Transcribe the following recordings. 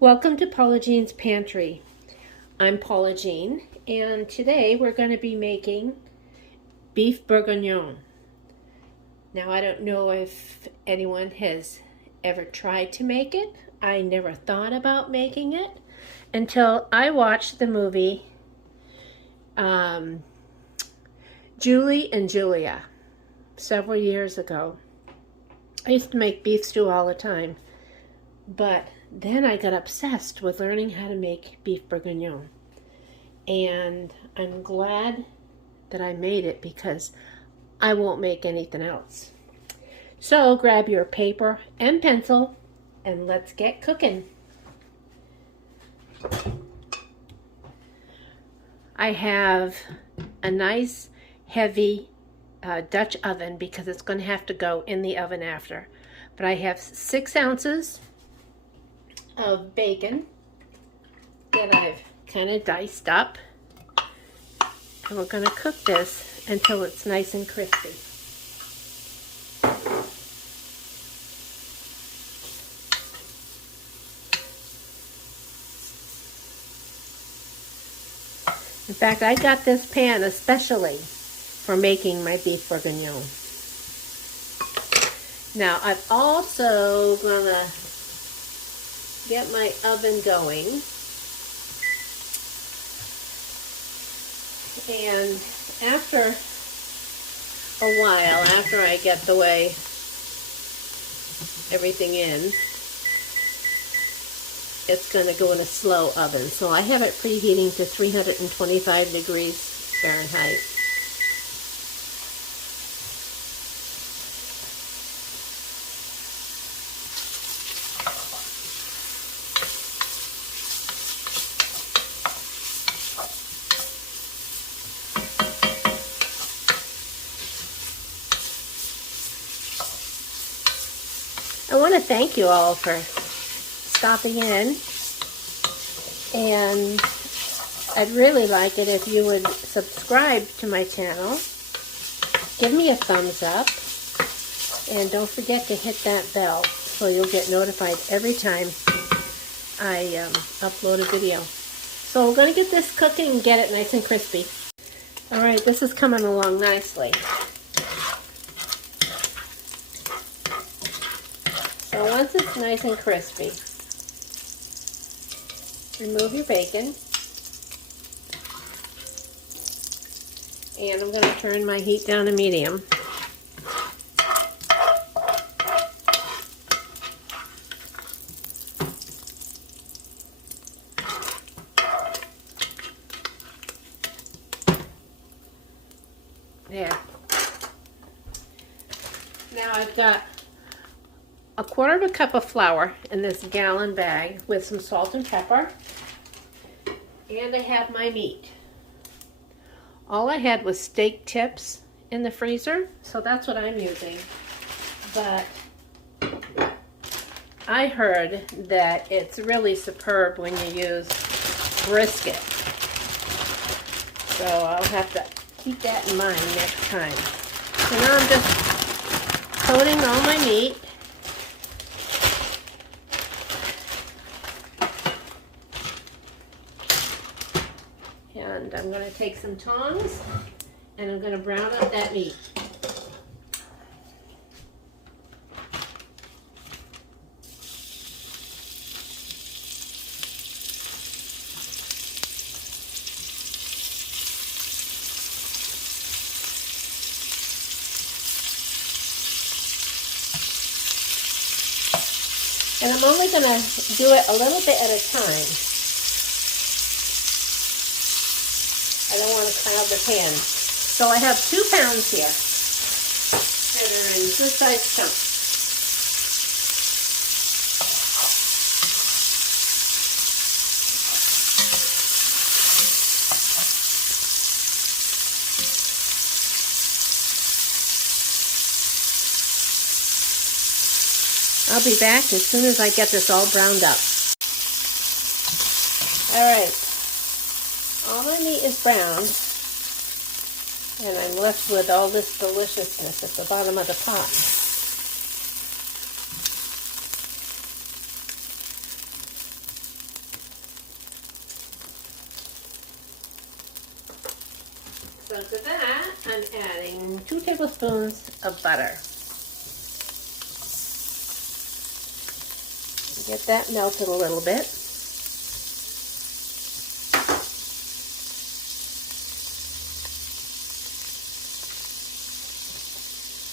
Welcome to Paula Jean's Pantry. I'm Paula Jean, and today we're going to be making beef bourguignon. Now, I don't know if anyone has ever tried to make it. I never thought about making it until I watched the movie Julie and Julia several years ago. I used to make beef stew all the time, but then I got obsessed with learning how to make beef bourguignon. And I'm glad that I made it because I won't make anything else. So grab your paper and pencil and let's get cooking. I have a nice heavy Dutch oven because it's going to have to go in the oven after. But I have 6 ounces of bacon that I've kind of diced up, and we're going to cook this until it's nice and crispy. In fact, I got this pan especially for making my beef bourguignon. Now, I'm also going to get my oven going, and after a while, after I get everything in, it's going to go in a slow oven. So I have it preheating to 325 degrees Fahrenheit. I want to thank you all for stopping in, and I'd really like it if you would subscribe to my channel, give me a thumbs up, and don't forget to hit that bell so you'll get notified every time I upload a video. So we're going to get this cooking and get it nice and crispy. Alright, this is coming along nicely. So once it's nice and crispy, remove your bacon, and I'm going to turn my heat down to medium. There. Now I've got a 1/4 cup of flour in this gallon bag with some salt and pepper, and I have my meat. All I had was steak tips in the freezer, so that's what I'm using. But I heard that it's really superb when you use brisket, so I'll have to keep that in mind next time. So now I'm just coating all my meat. And I'm going to take some tongs and I'm going to brown up that meat. And I'm only going to do it a little bit at a time. I don't want to cloud the pan. So I have 2 pounds here that are in good-sized chunks. I'll be back as soon as I get this all browned up. Alright, all my meat is browned, and I'm left with all this deliciousness at the bottom of the pot. to that, I'm adding 2 tablespoons of butter. Get that melted a little bit.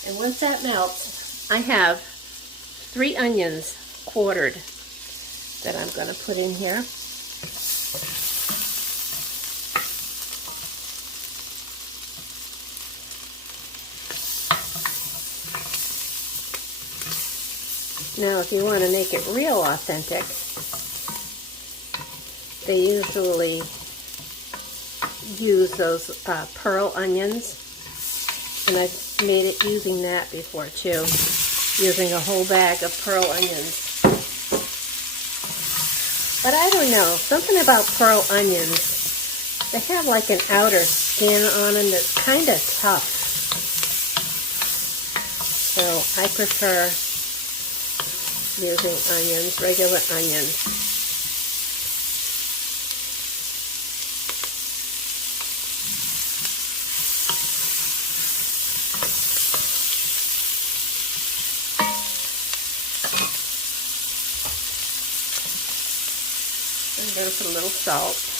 And once that melts, I have 3 onions quartered that I'm going to put in here. Now, if you want to make it real authentic, they usually use those pearl onions, and I've made it using that before too, using a whole bag of pearl onions. But I don't know, something about pearl onions, they have like an outer skin on them that's kind of tough. So I prefer using onions, regular onions. And there's a little salt.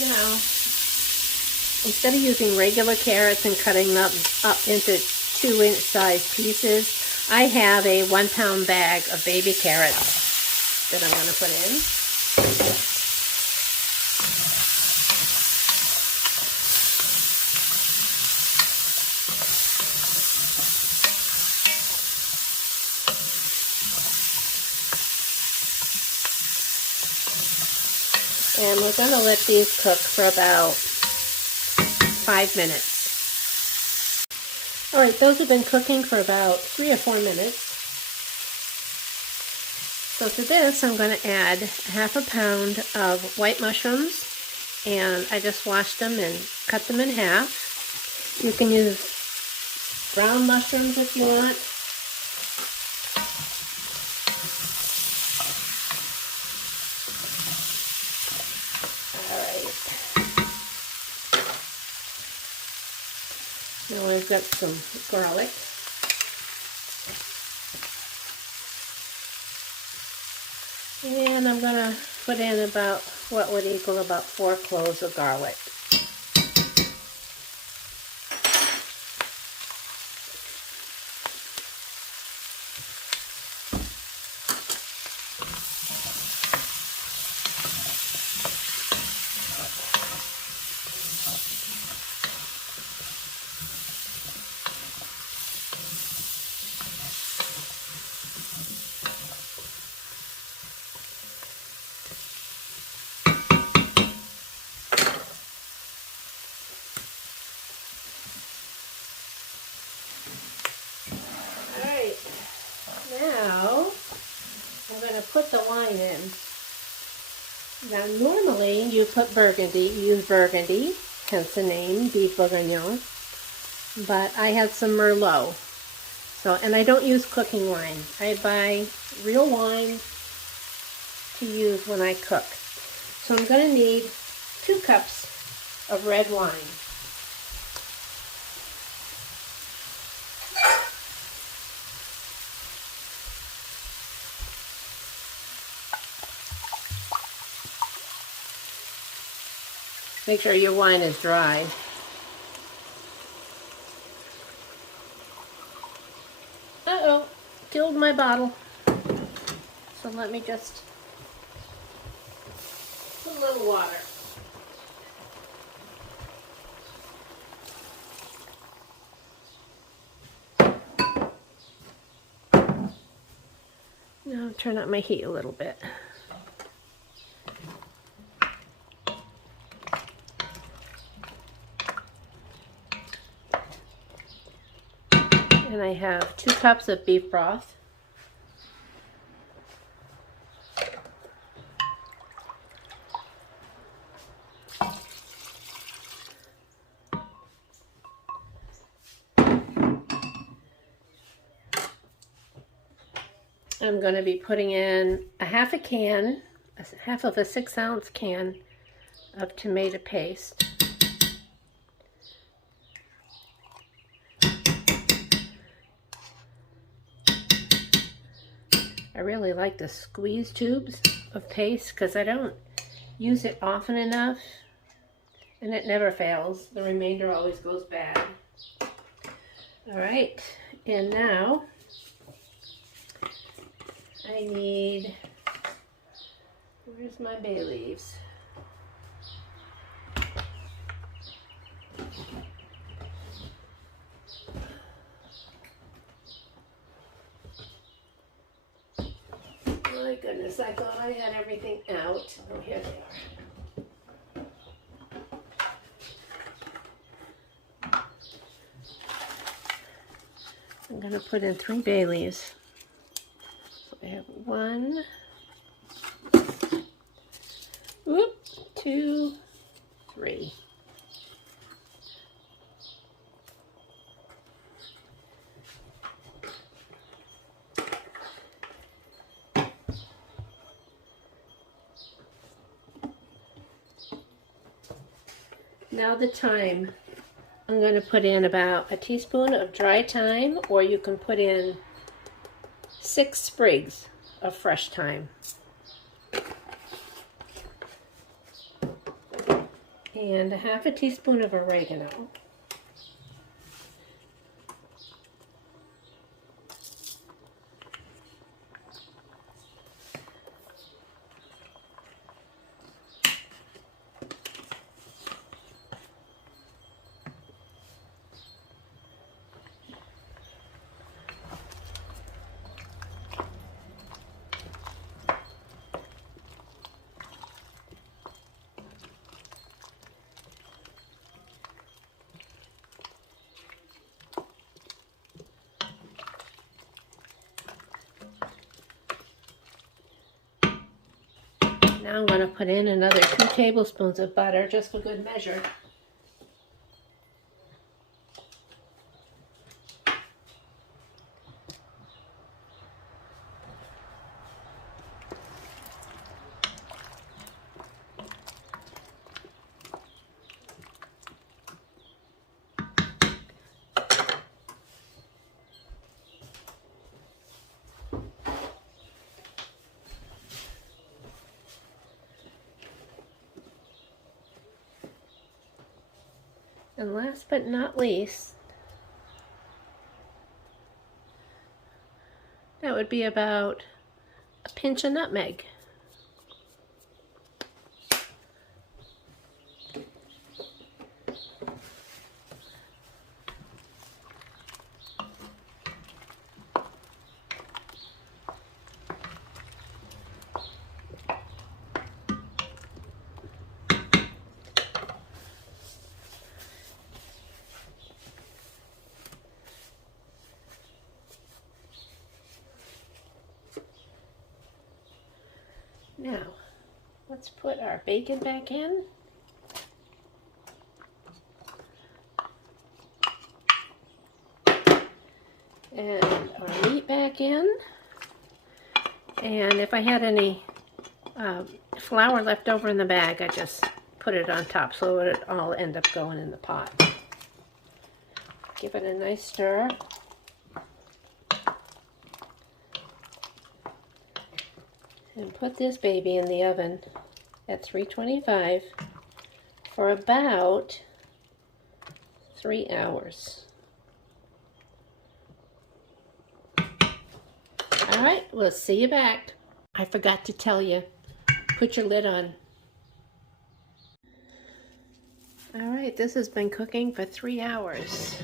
Now, instead of using regular carrots and cutting them up into 2-inch size pieces, I have a 1-pound bag of baby carrots that I'm going to put in. And we're going to let these cook for about 5 minutes. Alright, those have been cooking for about 3 or 4 minutes. So to this, I'm going to add 1/2 pound of white mushrooms, and I just washed them and cut them in half. You can use brown mushrooms if you want. Now I've got some garlic. And I'm going to put in about what would equal about 4 cloves of garlic. Now, I'm going to put the wine in. Now, normally you put Burgundy, you use Burgundy, hence the name, beef Bourguignon. But I had some Merlot. So, and I don't use cooking wine. I buy real wine to use when I cook. So I'm going to need 2 cups of red wine. Make sure your wine is dry. Uh-oh, killed my bottle. So let me just put a little water. Now turn up my heat a little bit. And I have 2 cups of beef broth. I'm going to be putting in half of a 6-ounce can of tomato paste. I really like the squeeze tubes of paste because I don't use it often enough and it never fails. The remainder always goes bad. All right, and now I need, where's my bay leaves? My goodness, I thought I had everything out. Oh, here they are. I'm going to put in 3 bay leaves. So I have 1, 2, 3. Now the thyme. I'm going to put in about a teaspoon of dry thyme, or you can put in 6 sprigs of fresh thyme. And half a teaspoon of oregano. Now I'm going to put in another 2 tablespoons of butter, just for good measure. And last but not least, that would be about a pinch of nutmeg. Now, let's put our bacon back in. And our meat back in. And if I had any flour left over in the bag, I just put it on top so it would all end up going in the pot. Give it a nice stir. And put this baby in the oven at 325 for about 3 hours. All right, we'll see you back. I forgot to tell you, put your lid on. All right, this has been cooking for 3 hours.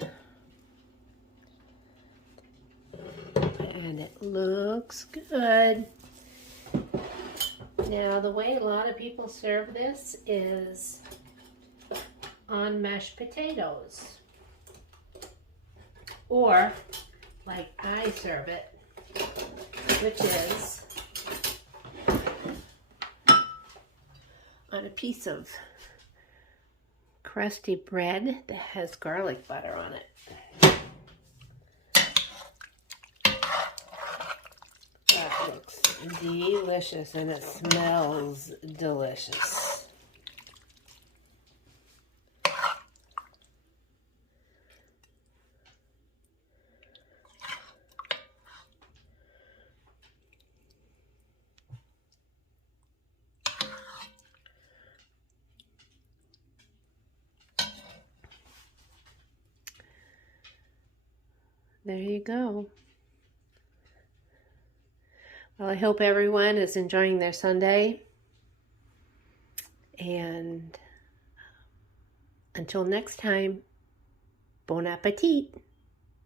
And it looks good. Now, the way a lot of people serve this is on mashed potatoes. Or, like I serve it, which is on a piece of crusty bread that has garlic butter on it. delicious, and it smells delicious. There you go. Well, I hope everyone is enjoying their Sunday. And until next time, bon appetit.